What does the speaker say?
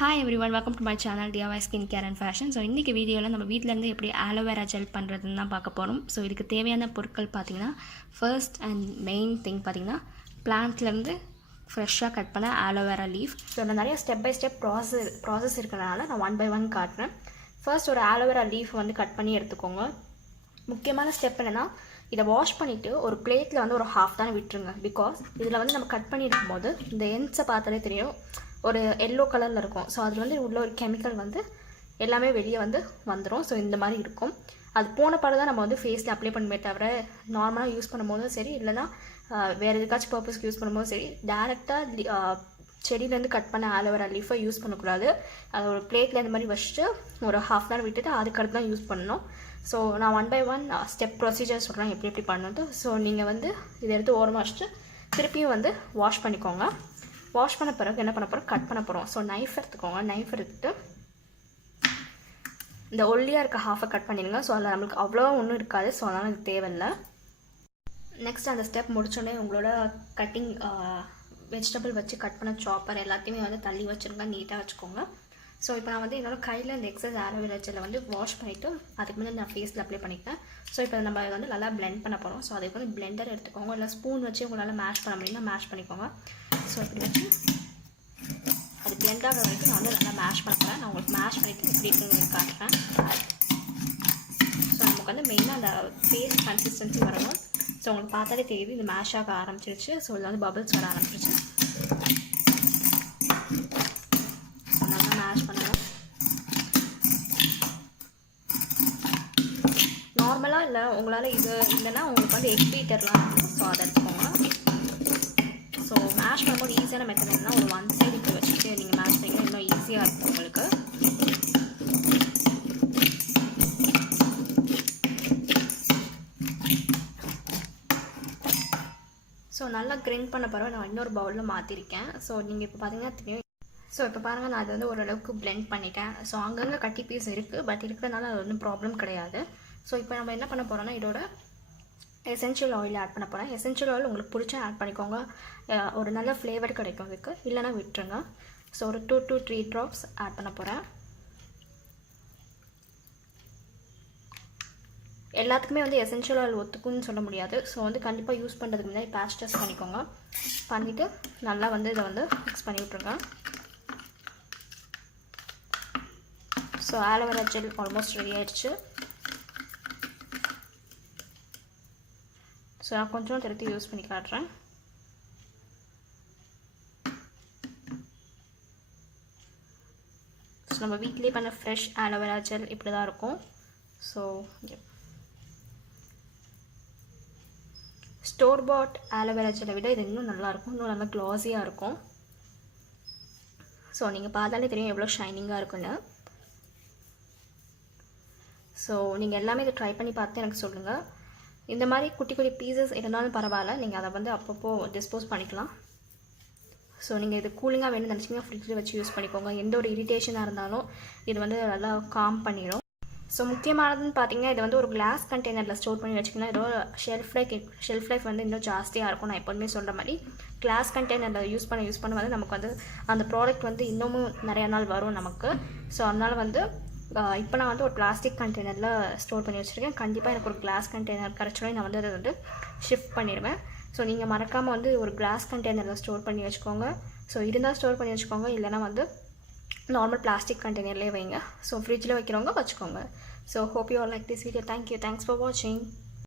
Hi everyone, welcome to my channel DIY skin care and fashion. So இன்றைக்கி வீடியோவில் நம்ம வீட்டிலேருந்து எப்படி ஆலோவேரா ஜெல் பண்ணுறதுன்னு தான் பார்க்க போகிறோம். ஸோ இதுக்கு தேவையான பொருட்கள் பார்த்திங்கன்னா, ஃபர்ஸ்ட் அண்ட் மெயின் திங் பார்த்திங்கன்னா, பிளான்ட்லேருந்து ஃப்ரெஷ்ஷாக கட் பண்ண ஆலோவேரா லீஃப். ஸோ நான் நிறைய ஸ்டெப் பை ஸ்டெப் ப்ராசஸ் இருக்கிறனால நான் 1 by 1 காட்டுறேன். ஃபர்ஸ்ட் ஒரு ஆலோவேரா லீஃப் வந்து கட் பண்ணி எடுத்துக்கோங்க. முக்கியமான ஸ்டெப் என்னென்னா, இதை வாஷ் பண்ணிவிட்டு ஒரு பிளேட்டில் வந்து ஒரு ஹாஃப் தான் விட்டுருங்க. பிகாஸ் இதில் வந்து நம்ம கட் பண்ணி இருக்கும்போது இந்த எண்ட்ஸை பார்த்தாலே தெரியும், ஒரு எல்லோ கலரில் இருக்கும். ஸோ அதில் வந்து உள்ள ஒரு கெமிக்கல் வந்து எல்லாமே வெளியே வந்துடும். ஸோ இந்த மாதிரி இருக்கும். அது போன பாடு தான் நம்ம வந்து ஃபேஸில் அப்ளை பண்ணுமே தவிர, நார்மலாக யூஸ் பண்ணும்போதும் சரி, இல்லைனா வேறு எதுக்காச்சும் பர்பஸ்க்கு யூஸ் பண்ணும்போதும் சரி, டேரெக்டாக செடியிலேருந்து கட் பண்ண ஆலோவேரா லீஃபை யூஸ் பண்ணக்கூடாது. அது ஒரு பிளேட்டில் இந்த மாதிரி வச்சுட்டு ஒரு ஹாஃப் அன் ஹவர் விட்டுட்டு அதுக்கடுத்து தான் யூஸ் பண்ணணும். ஸோ நான் 1 by 1 ஸ்டெப் ப்ரொசீஜர் சொல்கிறேன் எப்படி பண்ணணும். ஸோ நீங்கள் வந்து இதை எடுத்து ஓரமாக வச்சுட்டு திருப்பியும் வந்து வாஷ் பண்ணிக்கோங்க. வாஷ் பண்ண பிறகு என்ன பண்ண போகிறோம், கட் பண்ண போகிறோம். ஸோ நைஃப் எடுத்துக்கோங்க. நைஃப் எடுத்துகிட்டு இந்த ஒல்லியாக இருக்க ஹாஃபை கட் பண்ணிடுங்க. ஸோ அதில் நம்மளுக்கு அவ்வளோ ஒன்றும் இருக்காது. ஸோ அதனால் இது தேவையில்லை. நெக்ஸ்ட் அந்த ஸ்டெப் முடிச்சோடனே உங்களோட கட்டிங் வெஜிடபிள் வச்சு கட் பண்ண சாப்பர் எல்லாத்தையுமே வந்து தள்ளி வச்சுருங்க, நீட்டாக வச்சுக்கோங்க. ஸோ இப்போ நான் வந்து என்னோடய கையில் இந்த எக்ஸஸ் ஆலோவேரா ஜெல்லை வந்து வாஷ் பண்ணிவிட்டு அதுக்கு முன்னாடி நான் ஃபேஸில் அப்ளை பண்ணிக்கிறேன். ஸோ இப்போ நம்ம வந்து நல்லா பிளெண்ட் பண்ண போகிறோம். ஸோ அதுக்கு வந்து பிளெண்டர் எடுத்துக்கோங்க, இல்லை ஸ்பூன் வச்சு உங்களால் மேஷ் பண்ண முடியும்னா மேஷ் பண்ணிக்கோங்க. ஸோ இப்படி வச்சு அது பிளெண்ட் ஆகிற வரைக்கும் நான் வந்து நல்லா மேஷ் பண்ண போகிறேன். நான் உங்களுக்கு மேஷ் பண்ணிவிட்டு எப்படி இருக்குன்னு காட்டுறேன். ஸோ நமக்கு வந்து மெயினாக அந்த பேஸ்ட் கன்சிஸ்டன்சி வரணும். ஸோ உங்களுக்கு பார்த்தாலே தெரியுது இது மேஷ் ஆக ஆரம்பிச்சிருச்சு. ஸோ இதில் வந்து பபிள்ஸ் வர ஆரம்பிச்சிருச்சு. நல்லா மேஷ் பண்ணணும். நார்மலாக இல்லை, உங்களால் இது இல்லைன்னா உங்களுக்கு வந்து எக் பீட்டர்லாம் இருக்கும். ஸோ அதை எடுத்துக்கோங்க. ஸோ மேஷ் பண்ணும்போது ஈஸியான மெத்தட் என்னன்னா, ஒரு 1 சைடு இப்படி வச்சுட்டு நீங்கள் மேஷ் பண்ணிங்கன்னா இன்னும் ஈஸியாக இருக்கும் உங்களுக்கு. ஸோ நல்லா கிரைண்ட் பண்ண பிறகு நான் இன்னொரு பவுலில் மாற்றிருக்கேன். ஸோ நீங்கள் இப்போ பார்த்தீங்கன்னா தெரியும். ஸோ இப்போ பாருங்கள், நான் அது வந்து ஓரளவுக்கு பிளெண்ட் பண்ணிட்டேன். ஸோ அங்கங்கே கட்டி பீஸ் இருக்குது, பட் இருக்கிறதுனால அது ஒன்றும் ப்ராப்ளம் கிடையாது. ஸோ இப்போ நம்ம என்ன பண்ண போகிறோம்னா, இதோட எசென்ஷியல் ஆயில் ஆட் பண்ண போகிறேன். எசென்ஷியல் ஆயில் உங்களுக்கு பிடிச்சா ஆட் பண்ணிக்கோங்க. ஒரு நல்ல ஃப்ளேவர் கிடைக்கும் இதுக்கு, இல்லைனா விட்டுருங்க. ஸோ ஒரு 2 to 3 drops ஆட் பண்ண போகிறேன். எல்லாத்துக்குமே வந்து எசென்ஷியல் ஆயில் ஒத்துக்குன்னு சொல்ல முடியாது. ஸோ வந்து கண்டிப்பாக யூஸ் பண்ணுறதுக்கு முன்னாடி பேட்ச் டெஸ்ட் பண்ணிக்கோங்க. பண்ணிவிட்டு நல்லா வந்து இதை வந்து மிக்ஸ் பண்ணி விட்ருங்க. So aloe vera gel almost ready ஆகிடுச்சு. ஸோ நான் கொஞ்சம் திருத்தி யூஸ் பண்ணி காட்டுறேன். ஸோ நம்ம வீட்லேயே பண்ண ஃப்ரெஷ் ஆலோவேரா ஜெல் இப்படி தான் இருக்கும். ஸோ ஸ்டோர் பாட் ஆலோவேரா ஜெல்லை விட இது இன்னும் நல்லாயிருக்கும், இன்னும் நல்லா க்ளாஸியாக இருக்கும். ஸோ நீங்கள் பார்த்தாலே தெரியும் எவ்வளோ ஷைனிங்காக இருக்குன்னு. ஸோ நீங்கள் எல்லாமே இதை ட்ரை பண்ணி பார்த்து எனக்கு சொல்லுங்கள். இந்த மாதிரி குட்டி குட்டி பீசஸ் இருந்தாலும் பரவாயில்ல, நீங்கள் அதை வந்து அப்பப்போ டிஸ்போஸ் பண்ணிக்கலாம். ஸோ நீங்கள் இது கூலிங்காக வேணும்னு நினச்சிங்கன்னா ஃப்ரிட்ஜில் வச்சு யூஸ் பண்ணிக்கோங்க. எந்த ஒரு இரிட்டேஷனாக இருந்தாலும் இது வந்து நல்லா காம் பண்ணிடும். ஸோ முக்கியமானதுன்னு பார்த்தீங்கன்னா, இது வந்து ஒரு கிளாஸ் கண்டெய்னரில் ஸ்டோர் பண்ணி வச்சிங்கன்னா இதோட ஷெல்ஃப் லைஃப் வந்து இன்னும் ஜாஸ்தியாக இருக்கும். நான் எப்போதுமே சொல்கிற மாதிரி கிளாஸ் கண்டெய்னரில் யூஸ் பண்ண வந்து நமக்கு வந்து அந்த ப்ராடக்ட் வந்து இன்னமும் நிறையா நாள் வரும் நமக்கு. ஸோ அதனால் வந்து இப்போ நான் வந்து ஒரு பிளாஸ்டிக் கண்டெய்னரில் ஸ்டோர் பண்ணி வச்சுருக்கேன். கண்டிப்பாக எனக்கு ஒரு கிளாஸ் கண்டெய்னர் கிடச்சோடனே நான் வந்து அதை வந்து ஷிஃப்ட் பண்ணிடுவேன். ஸோ நீங்கள் மறக்காமல் வந்து ஒரு கிளாஸ் கண்டெய்னரில் ஸ்டோர் பண்ணி வச்சுக்கோங்க. ஸோ இருந்தால் ஸ்டோர் பண்ணி வச்சுக்கோங்க, இல்லைனா வந்து நார்மல் பிளாஸ்டிக் கண்டெய்னர்லேயே வைங்க. ஸோ ஃப்ரிட்ஜில் வைக்கிறவங்க வச்சுக்கோங்க. So hope you all like this video. Thank you. Thanks for வாட்சிங்.